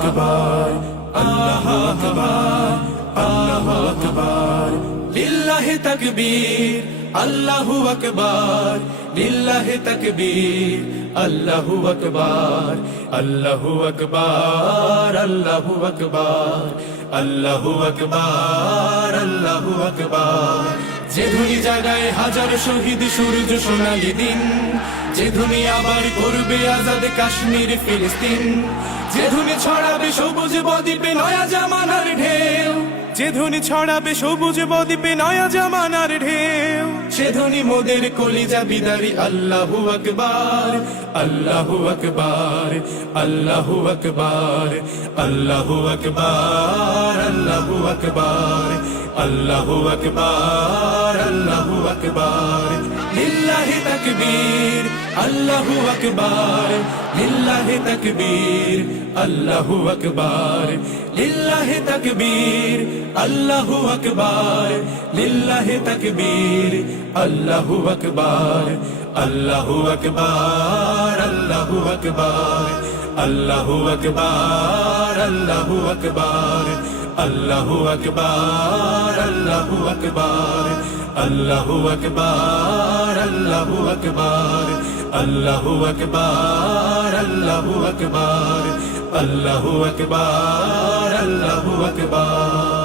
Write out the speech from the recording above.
আকবার, আল্লাহু আকবার, আল্লাহু আকবার। লিল্লাহি তাকবীর, আল্লাহু আকবার, লিল্লাহি তাকবীর, আল্লাহু আকবার, আল্লাহু আকবার, আল্লাহু আকবার, আল্লাহু আকবার, আল্লাহু আকবার। যে ধুনি জাগায় হাজার শহীদ সূর্য সোনালী দিন, যে ধুনি আবার করবে আজাদ কাশ্মীর ফিলিস্তিন, যে ধুনি ছড়াবে সবুজ বদ্বীপে নয়া জামানার ঢেউ, যে ধ্বনি ছড়াবে সবুজ বদ্বীপে নয়া জামানার ঢেউ, সে ধ্বনি মোদের কলিজা বিদারি আল্লাহু আকবার, আল্লাহু আকবার, আল্লাহু আকবার, আল্লাহু আকবার, আল্লাহু আকবার, আল্লাহু আকবার, আল্লাহু আকবার। লিল্লাহি তাকবীর, আল্লাহু আকবার, লিল্লাহি তাকবীর, আল্লাহু আকবার, লিল্লাহি তাকবীর, আল্লাহু আকবার, লিল্লাহি তাকবীর, আল্লাহু আকবার, আল্লাহু আকবার, আল্লাহু আকবার, আল্লাহু আকবার, আল্লাহু আকবার, আল্লাহু আকবার, আল্লাহু আকবার, আল্লাহু আকবার, আল্লাহু আকবার, আল্লাহু আকবার, আল্লাহু আকবার, আল্লাহু আকবার, আল্লাহু আকবার।